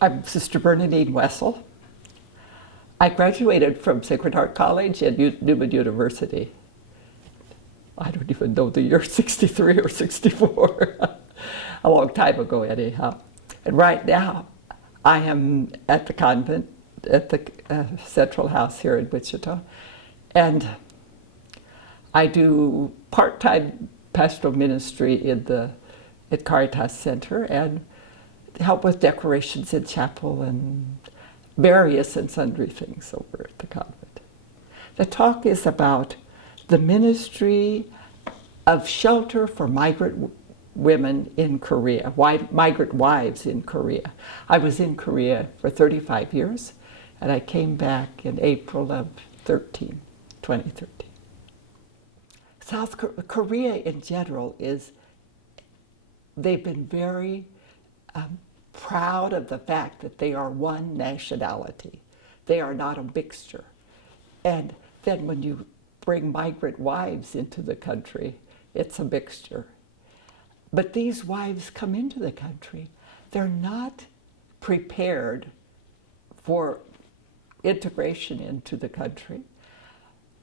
I'm Sister Bernadine Wessel. I graduated from Sacred Heart College at Newman University. I don't even know the year, 63 or 64, a long time ago anyhow. And right now, I am at the convent, at the Central House here in Wichita, and I do part-time pastoral ministry at Caritas Center and help with decorations in chapel and various and sundry things over at the convent. The talk is about the ministry of shelter for migrant women in Korea, migrant wives in Korea. I was in Korea for 35 years, and I came back in April of 2013. South Korea in general they've been very proud of the fact that they are one nationality. They are not a mixture. And then when you bring migrant wives into the country, it's a mixture. But these wives come into the country, they're not prepared for integration into the country.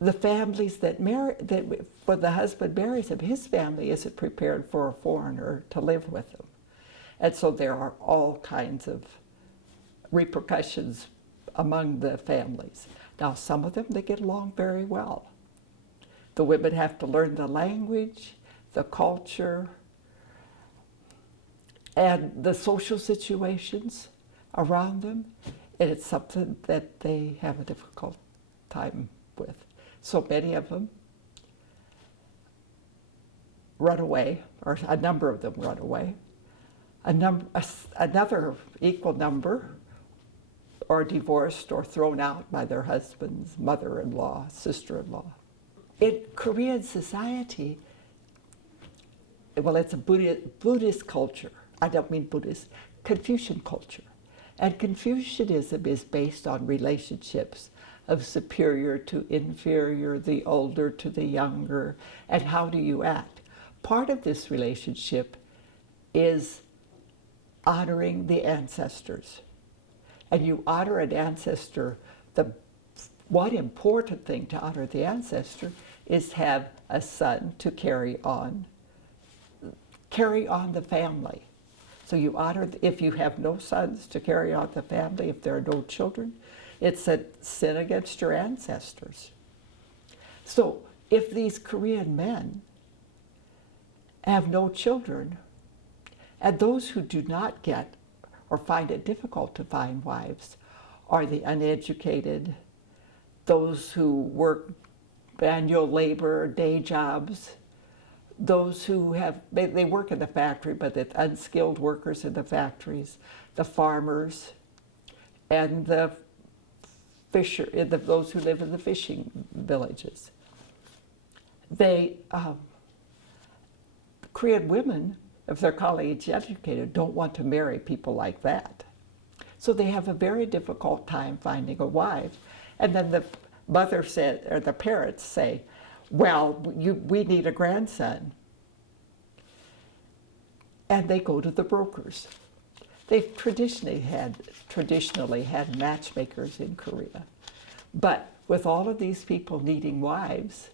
The families that when the husband marries them, his family isn't prepared for a foreigner to live with them. And so there are all kinds of repercussions among the families. Now, some of them, they get along very well. The women have to learn the language, the culture, and the social situations around them. And it's something that they have a difficult time with. So many of them run away, or a number of them run away. Another equal number are divorced or thrown out by their husbands, mother-in-law, sister-in-law. In Korean society, well, it's a Buddhist culture. I don't mean Buddhist, Confucian culture. And Confucianism is based on relationships of superior to inferior, the older to the younger, and how do you act. Part of this relationship is honoring the ancestors. And you honor an ancestor, the one important thing to honor the ancestor is have a son to carry on the family. So you honor, if you have no sons to carry on the family, if there are no children, it's a sin against your ancestors. So if these Korean men have no children, and those who do not get or find it difficult to find wives are the uneducated, those who work manual labor, day jobs, those who they work in the factory, but the unskilled workers in the factories, the farmers, and the those who live in the fishing villages. Korean women, if they're college educated, don't want to marry people like that. So they have a very difficult time finding a wife. And then the mother said, or the parents say, well, we need a grandson. And they go to the brokers. They've traditionally had matchmakers in Korea. But with all of these people needing wives,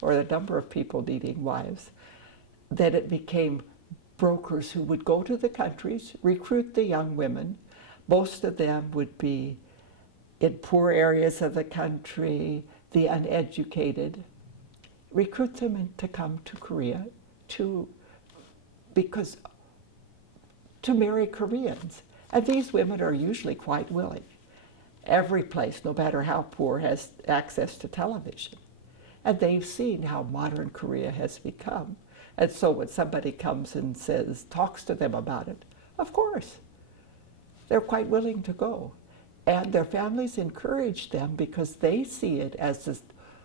or the number of people needing wives, then it became brokers who would go to the countries, recruit the young women. Most of them would be in poor areas of the country, the uneducated, recruit them to come to Korea to marry Koreans. And these women are usually quite willing. Every place, no matter how poor, has access to television. And they've seen how modern Korea has become. And so when somebody comes and talks to them about it, of course, they're quite willing to go. And their families encourage them because they see it as a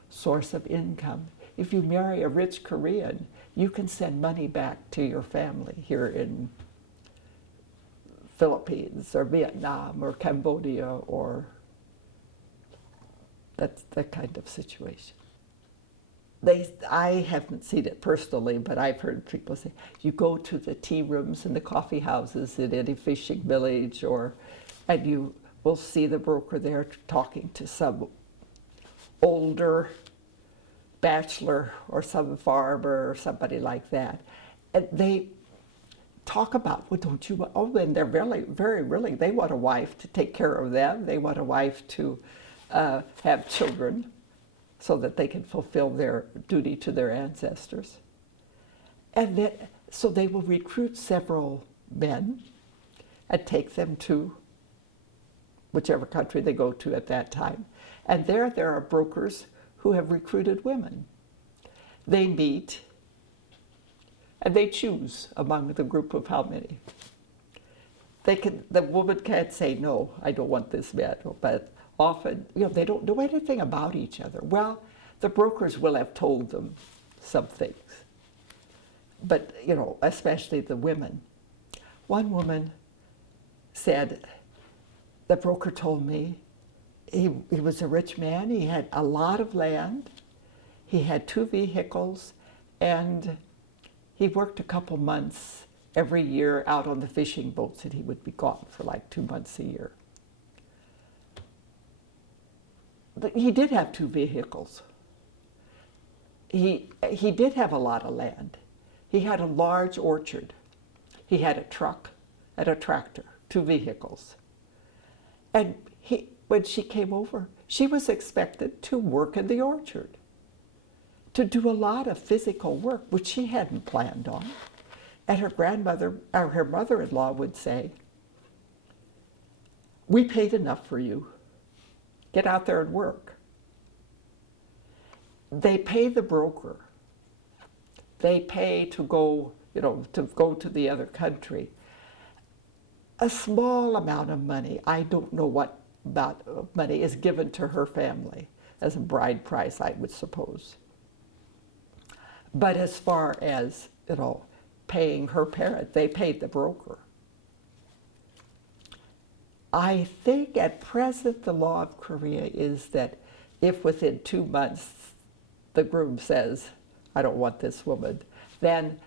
source of income. If you marry a rich Korean, you can send money back to your family here in Philippines or Vietnam or Cambodia, or that's the kind of situation. I haven't seen it personally, but I've heard people say, you go to the tea rooms and the coffee houses in any fishing village, and you will see the broker there talking to some older bachelor or some farmer or somebody like that. And they talk about, well, don't you, oh, and they're very, very willing. They want a wife to take care of them. They want a wife to have children so that they can fulfill their duty to their ancestors. And then, so they will recruit several men and take them to whichever country they go to at that time. And there are brokers who have recruited women. They meet and they choose among the group of how many. The woman can't say, no, I don't want this man, but often, they don't know anything about each other. Well, the brokers will have told them some things, but, especially the women. One woman said, the broker told me, he was a rich man, he had a lot of land, he had 2 vehicles, and he worked a couple months every year out on the fishing boats, and he would be gone for like 2 months a year. But he did have 2 vehicles. He did have a lot of land. He had a large orchard. He had a truck and a tractor, 2 vehicles. And when she came over, she was expected to work in the orchard, to do a lot of physical work, which she hadn't planned on. And her grandmother, or her mother-in-law would say, we paid enough for you. Get out there and work. They pay the broker. They pay to go, to go to the other country. A small amount of money, I don't know what amount of money is given to her family as a bride price, I would suppose. But as far as, paying her parent, they paid the broker. I think at present the law of Korea is that if within 2 months the groom says, I don't want this woman, then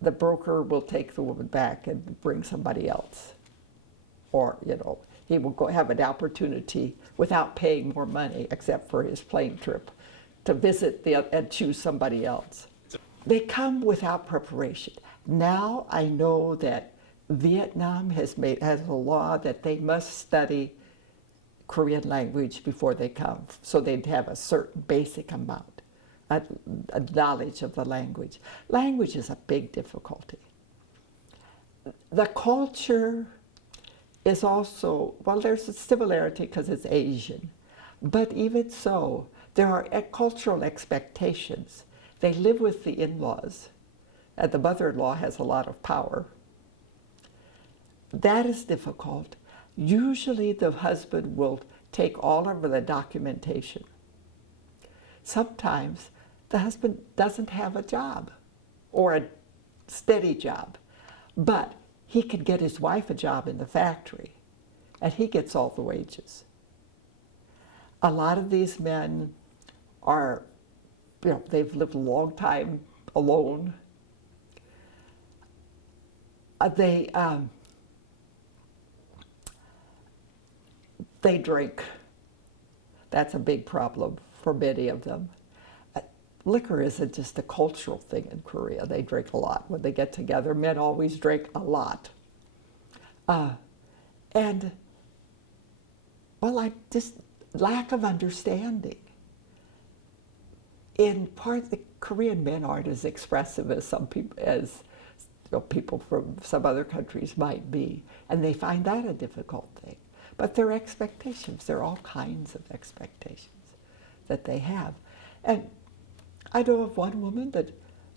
the broker will take the woman back and bring somebody else. Or, he will go have an opportunity without paying more money except for his plane trip to visit and choose somebody else. They come without preparation. Now I know that Vietnam has a law that they must study Korean language before they come, so they'd have a certain basic amount, a knowledge of the language. Language is a big difficulty. The culture is also, well, there's a similarity because it's Asian, but even so, there are cultural expectations. They live with the in-laws, and the mother-in-law has a lot of power. That is difficult. Usually the husband will take all of the documentation. Sometimes the husband doesn't have a job or a steady job, but he can get his wife a job in the factory, and he gets all the wages. A lot of these men are, they've lived a long time alone. They drink. That's a big problem for many of them. Liquor isn't just a cultural thing in Korea. They drink a lot. When they get together, men always drink a lot. And, just lack of understanding. In part, the Korean men aren't as expressive as some people, people from some other countries might be, and they find that a difficult thing. But their expectations, there are all kinds of expectations that they have. And I know of one woman that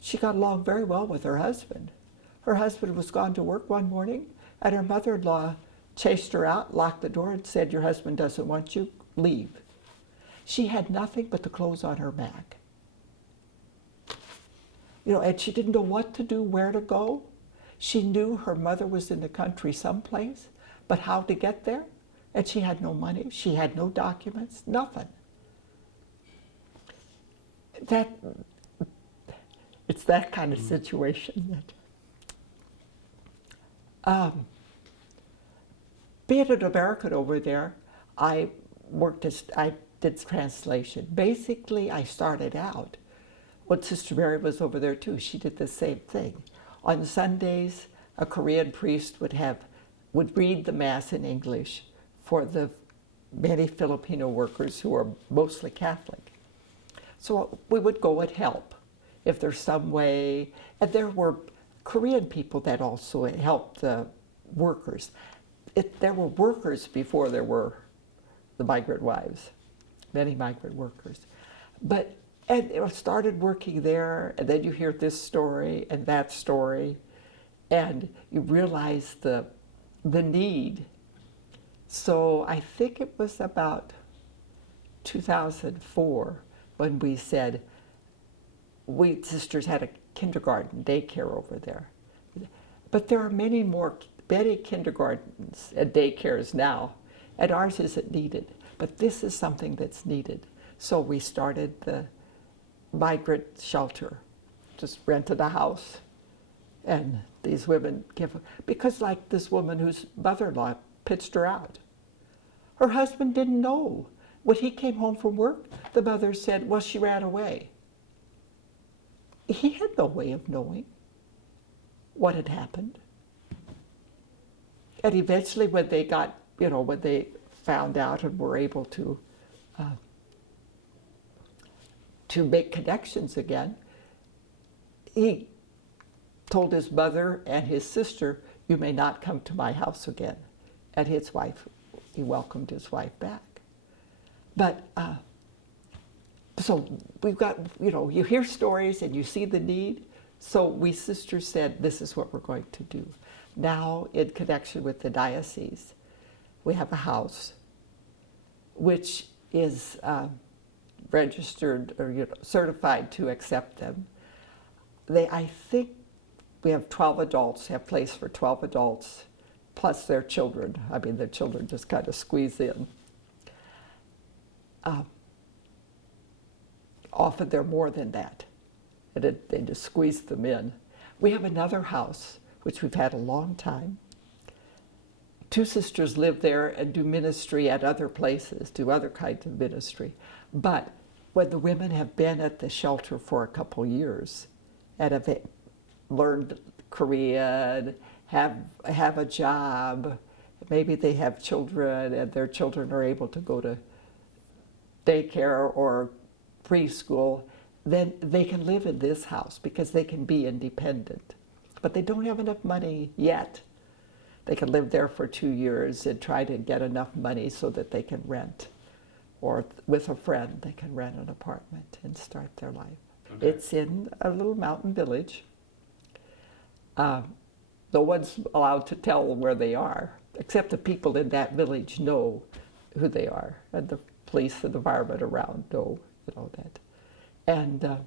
she got along very well with her husband. Her husband was gone to work one morning, and her mother-in-law chased her out, locked the door, and said, your husband doesn't want you, leave. She had nothing but the clothes on her back. And she didn't know what to do, where to go. She knew her mother was in the country someplace, but how to get there? And she had no money, she had no documents, nothing. It's that kind of situation that. Being an American over there, I did translation. Basically, I started out when Sister Mary was over there too. She did the same thing. On Sundays, a Korean priest would read the Mass in English for the many Filipino workers who are mostly Catholic. So we would go and help if there's some way. And there were Korean people that also helped the workers. There were workers before there were the migrant wives, many migrant workers. And I started working there, and then you hear this story and that story, and you realize the need. So I think it was about 2004 when we said, we sisters had a kindergarten daycare over there. But there are many kindergartens and daycares now, and ours isn't needed. But this is something that's needed. So we started the Migrant Shelter, just rented a house, and these women because like this woman whose mother-in-law pitched her out. Her husband didn't know. When he came home from work, the mother said, well, she ran away. He had no way of knowing what had happened. And eventually when they got, when they found out and were able to make connections again, he told his mother and his sister, you may not come to my house again. And his wife, he welcomed his wife back. But, so we've got, you hear stories and you see the need. So we sisters said, this is what we're going to do. Now, in connection with the diocese, we have a house which is registered or certified to accept them. I think we have 12 adults, have place for 12 adults, plus their children. I mean, the children just kind of squeeze in. Often they're more than that. They just squeeze them in. We have another house, which we've had a long time. Two sisters live there and do ministry at other places, do other kinds of ministry. But when the women have been at the shelter for a couple years and have learned Korean, have a job, maybe they have children and their children are able to go to daycare or preschool, then they can live in this house because they can be independent. But they don't have enough money yet. They can live there for 2 years and try to get enough money so that they can rent. Or with a friend, they can rent an apartment and start their life. Okay. It's in a little mountain village. No one's allowed to tell where they are, except the people in that village know who they are, and the police and the environment around know, that. And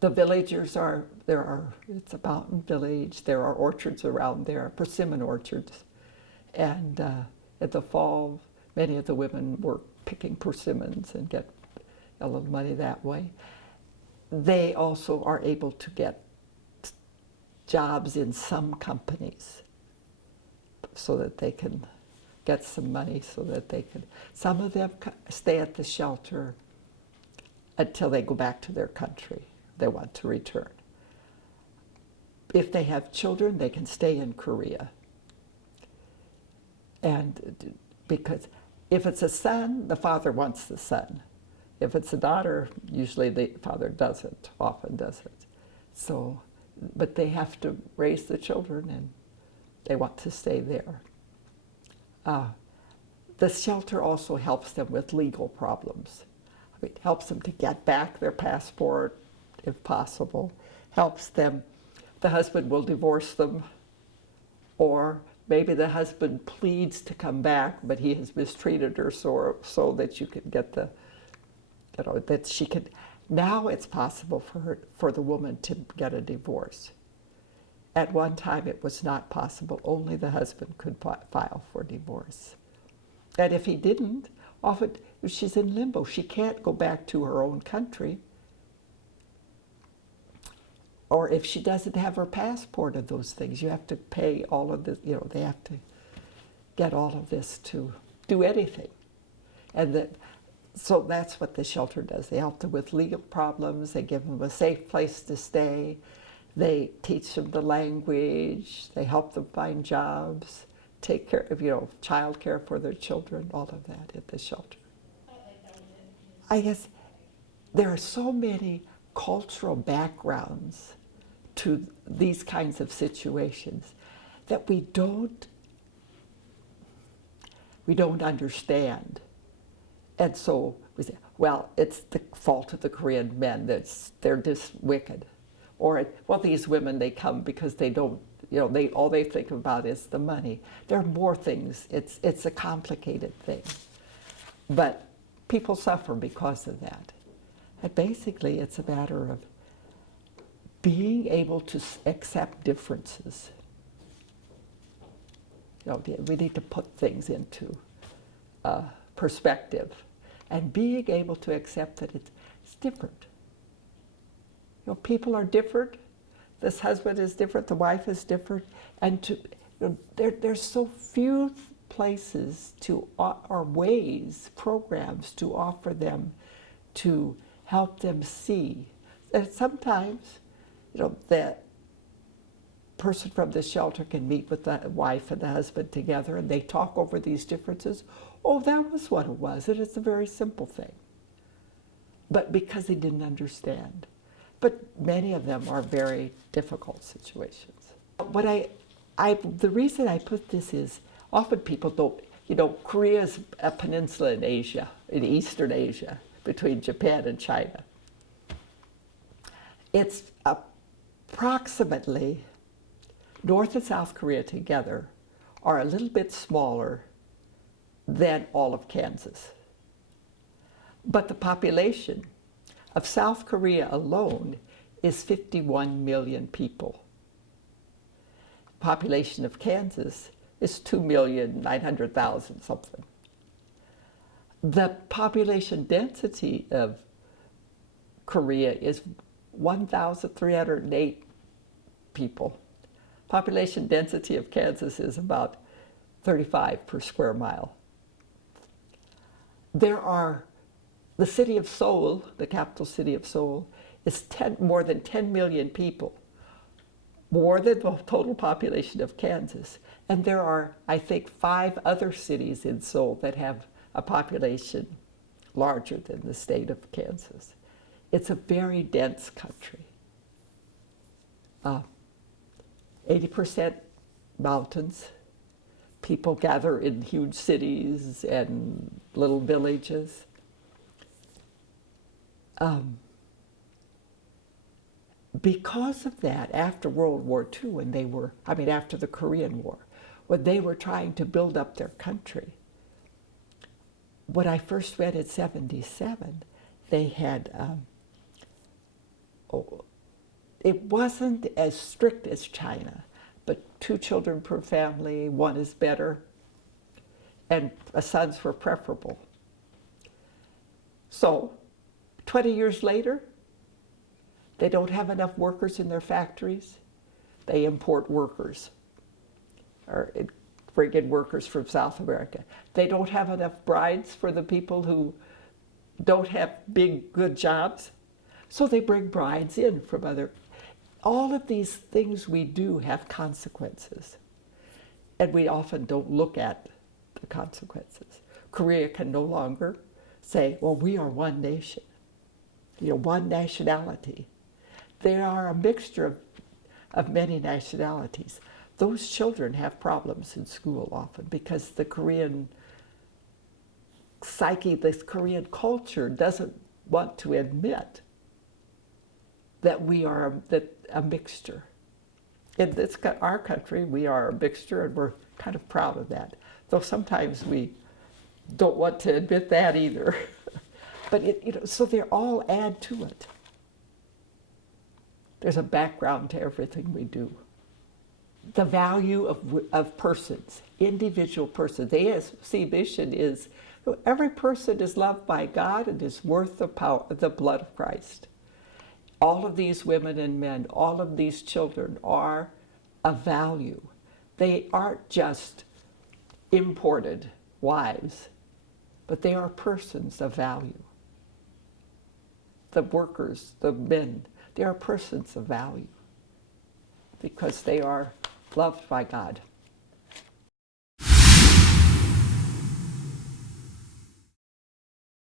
the villagers it's a mountain village. There are orchards around there, persimmon orchards. And in the fall, many of the women work picking persimmons and get a little money that way. They also are able to get jobs in some companies so that they can get some money so that they can. Some of them stay at the shelter until they go back to their country. They want to return. If they have children, they can stay in Korea. And because if it's a son, the father wants the son. If it's a daughter, usually the father often doesn't. So, but they have to raise the children and they want to stay there. The shelter also helps them with legal problems. It helps them to get back their passport, if possible. Helps them, the husband will divorce them, or maybe the husband pleads to come back, but he has mistreated her so that you can get that she could. Now it's possible for the woman to get a divorce. At one time it was not possible. Only the husband could file for divorce. And if he didn't, often she's in limbo. She can't go back to her own country or if she doesn't have her passport and those things, you have to pay all of this, they have to get all of this to do anything. And so that's what the shelter does. They help them with legal problems, they give them a safe place to stay, they teach them the language, they help them find jobs, take care of, child care for their children, all of that at the shelter. I guess there are so many cultural backgrounds to these kinds of situations that we don't understand. And so we say, well, it's the fault of the Korean men, they're just wicked. Or, well, these women, they come because they don't, all they think about is the money. There are more things. It's a complicated thing. But people suffer because of that. And basically, it's a matter of being able to accept differences. We need to put things into perspective and being able to accept that it's different. People are different. This husband is different. The wife is different. And there's so few places or ways, programs to offer them to help them see. And sometimes, that person from the shelter can meet with the wife and the husband together and they talk over these differences. Oh, that was what it was. And it's a very simple thing. But because they didn't understand. But many of them are very difficult situations. The reason I put this is, often people don't, Korea is a peninsula in Asia, in Eastern Asia, between Japan and China. It's approximately, North and South Korea together are a little bit smaller than all of Kansas. But the population of South Korea alone is 51 million people. Population of Kansas is 2,900,000 something. The population density of Korea is 1,308 people. Population density of Kansas is about 35 per square mile. The city of Seoul, the capital city of Seoul, is more than 10 million people, more than the total population of Kansas. And there are, I think, 5 other cities in Seoul that have a population larger than the state of Kansas. It's a very dense country. 80% mountains. People gather in huge cities and little villages. Because of that, after World War II, after the Korean War, when they were trying to build up their country, when I first went in '77, they had, it wasn't as strict as China, but 2 children per family, 1 is better, and sons were preferable. So, 20 years later, they don't have enough workers in their factories. They import workers, or bring in workers from South America. They don't have enough brides for the people who don't have big, good jobs. So they bring brides in from other. All of these things we do have consequences. And we often don't look at the consequences. Korea can no longer say, well, we are one nation, one nationality. They are a mixture of many nationalities. Those children have problems in school often because the Korean psyche, this Korean culture doesn't want to admit that we are a mixture. In our country, we are a mixture, and we're kind of proud of that. Though sometimes we don't want to admit that either. But so they all add to it. There's a background to everything we do. The value of persons, individual persons. The ASC mission is every person is loved by God and is worth the blood of Christ. all of these women and men, all of these children are of value. They aren't just imported wives, but they are persons of value. The workers, the men, they are persons of value because they are loved by God.